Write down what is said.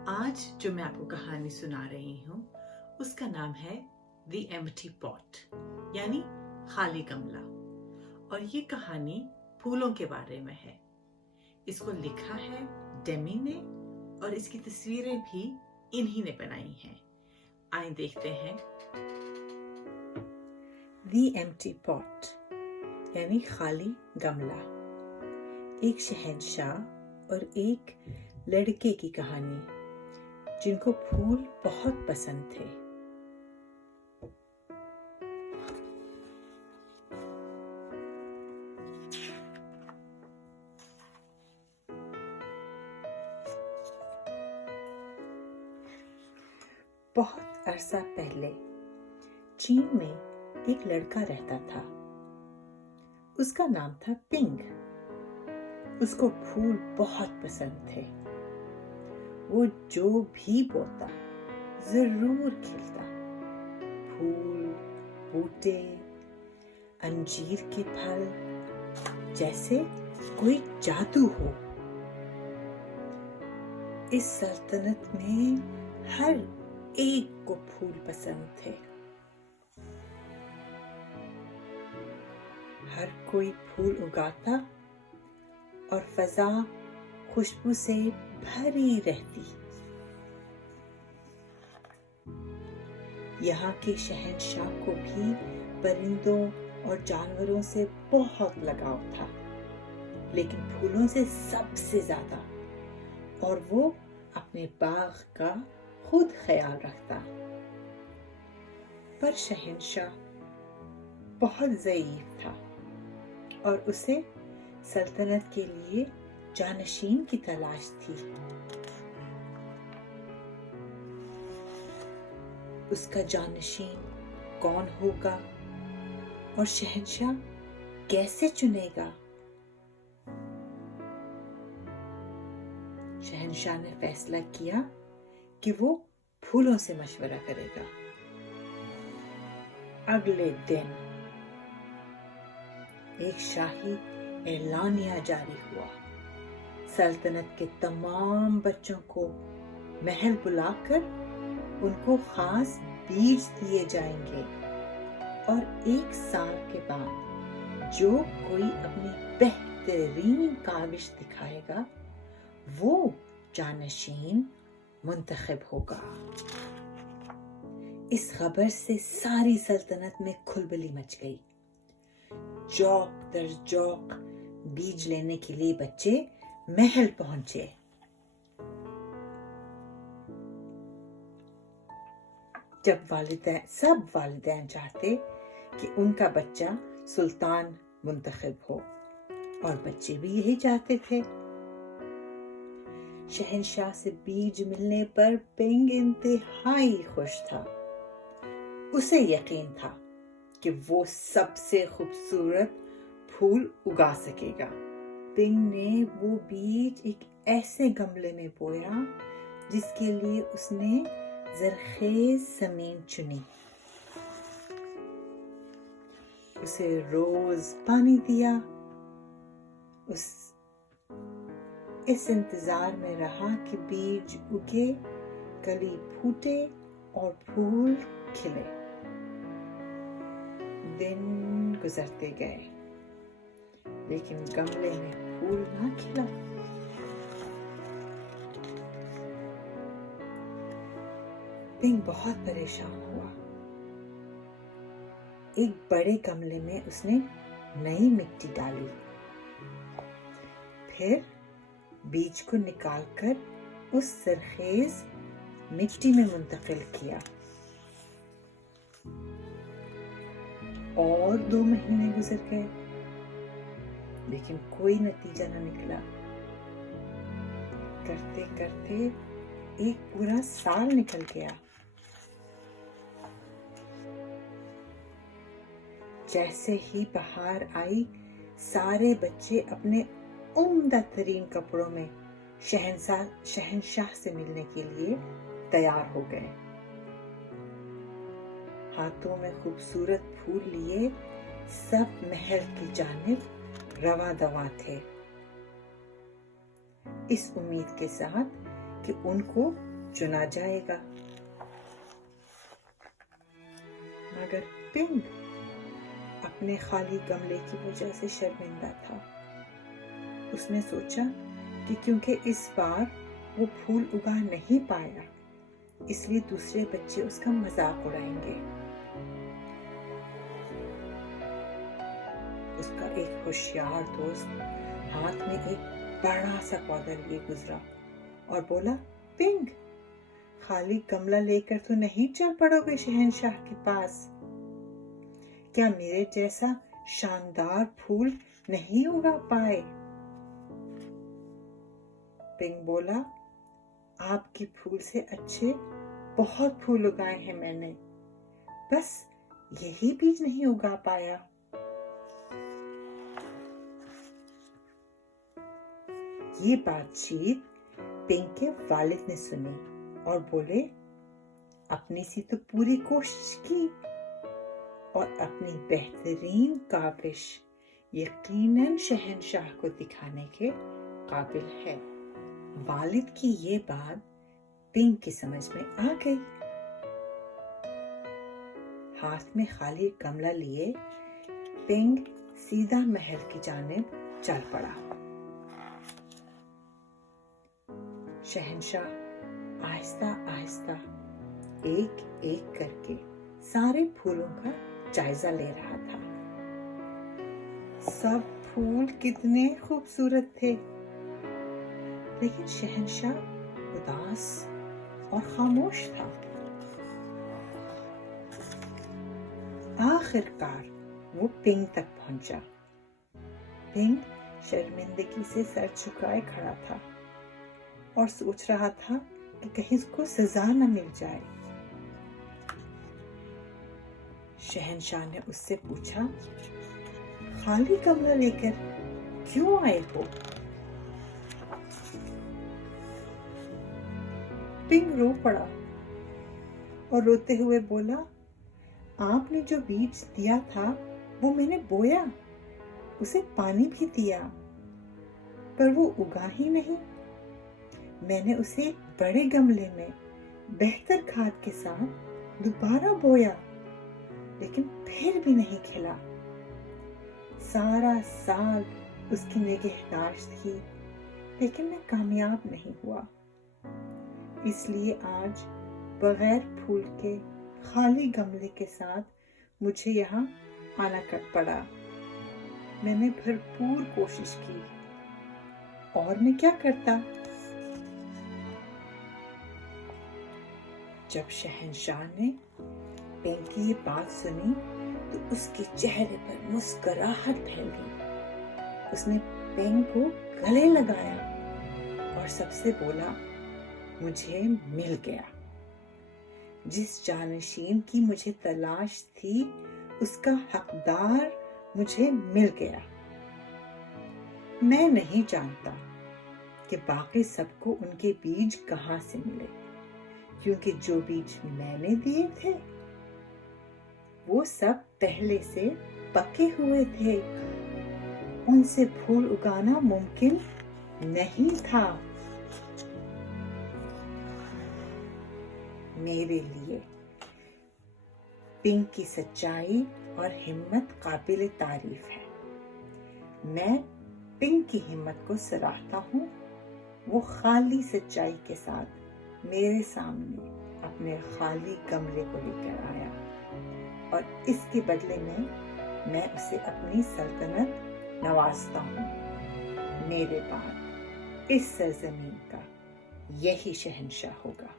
आज जो मैं आपको कहानी सुना रही हूँ उसका नाम है The Empty Pot यानी खाली गमला। और ये कहानी फूलों के बारे में है। इसको लिखा है डेमी ने और इसकी तस्वीरें भी इन्हीं ने बनाई हैं। आइए देखते हैं। The Empty Pot यानी खाली गमला। एक शहंशाह और एक लड़के की कहानी जिनको फूल बहुत पसंद थे। बहुत अरसा पहले चीन में एक लड़का रहता था। उसका नाम था पिंग। उसको फूल बहुत पसंद थे। वो जो भी बोता जरूर खिलता। फूल, बूटे, अंजीर के फल, जैसे कोई जादू हो। इस सल्तनत में हर एक को फूल पसंद थे। हर कोई फूल उगाता और फजा खुशबू से भरी रहती। यहाँ के शहंशाह को भी परिंदों और जानवरों से बहुत लगाव था, लेकिन फूलों से सबसे ज्यादा। और वो अपने बाग का खुद ख्याल रखता। पर शहंशाह बहुत ज़ईफ था और उसे सल्तनत के लिए जानशीन की तलाश थी। उसका जानशीन कौन होगा और शहंशाह कैसे चुनेगा? शहंशाह ने फैसला किया कि वो फूलों से मशवरा करेगा। अगले दिन एक शाही एलानिया जारी हुआ। सल्तनत के तमाम बच्चों को महल बुलाकर उनको खास बीज दिए जाएंगे और 1 साल के बाद जो कोई अपनी बेहतरीन काविश दिखाएगा वो जानशीन मुंतखब होगा। इस खबर से सारी सल्तनत में खुलबली मच गई। जौक दर जौक बीज लेने के लिए बच्चे महल पहुंचे। सब वालिदैन चाहते कि उनका बच्चा सुल्तान मुंतखब हो और बच्चे भी यही चाहते थे। शहंशाह से बीज मिलने पर पिंग इंतहाई खुश था। उसे यकीन था कि वो सबसे खूबसूरत फूल उगा सकेगा। पिंग ने वो बीज एक ऐसे गमले में बोया जिसके लिए उसने जरखेज जमीन चुनी। उसे रोज पानी दिया। इस इंतजार में रहा कि बीज उगे, कली फूटे और फूल खिले। दिन गुजरते गए, लेकिन गमले में फूल ना खिला। पिंग बहुत परेशान हुआ। एक बड़े गमले में उसने नई मिट्टी डाली। फिर बीज को निकालकर उस सरखेज मिट्टी में मुंतकिल किया। और 2 महीने गुजर गए, लेकिन कोई नतीजा न निकला। करते करते एक पूरा साल निकल गया। जैसे ही बहार आई, सारे बच्चे अपने उम्दा तरीन कपड़ों में शहंशाह से मिलने के लिए तैयार हो गए। हाथों में खूबसूरत फूल लिए सब महल की जानिब रवा दवा थे, इस उम्मीद के साथ कि उनको चुना जाएगा। मगर पिंग अपने खाली गमले की वजह से शर्मिंदा था। उसने सोचा कि क्योंकि इस बार वो फूल उगा नहीं पाया, इसलिए दूसरे बच्चे उसका मजाक उड़ाएंगे। उसका एक होशियार दोस्त हाथ में एक बड़ा सा पौधा लिए गुजरा और बोला, पिंग, खाली गमला लेकर तो नहीं चल पड़ोगे शहंशाह के पास? क्या मेरे जैसा शानदार फूल नहीं उगा पाए? पिंग बोला, आपकी फूल से अच्छे बहुत फूल उगाए हैं मैंने, बस यही बीज नहीं उगा पाया। ये बातचीत पिंग के वालिद ने सुनी और बोले, अपनी सी तो पूरी कोशिश की और अपनी बेहतरीन काविश यकीनन शहंशाह को दिखाने के काबिल है। वालिद की ये बात पिंग की समझ में आ गई। हाथ में खाली गमला लिए पिंग सीधा महल की जानिब चल पड़ा। शहंशाह आहिस्ता आहिस्ता एक एक करके सारे फूलों का जायजा ले रहा था। सब फूल कितने खूबसूरत थे, लेकिन शहंशाह उदास और खामोश था। आखिरकार वो पिंग तक पहुंचा। पिंग शर्मिंदगी से सर झुकाए खड़ा था और सोच रहा था कि कहीं उसको सजा न मिल जाए। शहंशाह ने उससे पूछा, खाली गमला लेकर क्यों आए हो? पिंग रो पड़ा और रोते हुए बोला, आपने जो बीज दिया था वो मैंने बोया, उसे पानी भी दिया, पर वो उगा ही नहीं। मैंने उसे एक बड़े गमले में बेहतर खाद के साथ दोबारा बोया, लेकिन फिर भी नहीं खिला। सारा साल उसकी निगहदाश्त की, लेकिन मैं कामयाब नहीं हुआ। इसलिए आज बगैर फूल के खाली गमले के साथ मुझे यहाँ आना पड़ा। मैंने भरपूर कोशिश की, और मैं क्या करता। जब शहंशाह ने पिंग की ये बात सुनी तो उसके चेहरे पर मुस्कुराहट फैल गई। उसने पिंग को गले लगाया और सबसे बोला, मुझे मिल गया। जिस जानशीन की मुझे तलाश थी, उसका हकदार मुझे मिल गया। मैं नहीं जानता कि बाकी सबको उनके बीज कहाँ से मिले, क्योंकि जो बीज मैंने दिए थे वो सब पहले से पके हुए थे। उनसे फूल उगाना मुमकिन नहीं था। मेरे लिए पिंग की सच्चाई और हिम्मत काबिल तारीफ है। मैं पिंग की हिम्मत को सराहता हूँ। वो खाली सच्चाई के साथ मेरे सामने अपने खाली गमले को लेकर आया, और इसके बदले में मैं उसे अपनी सल्तनत नवाजता हूँ। मेरे बाद इस सरजमीन का यही शहंशाह होगा।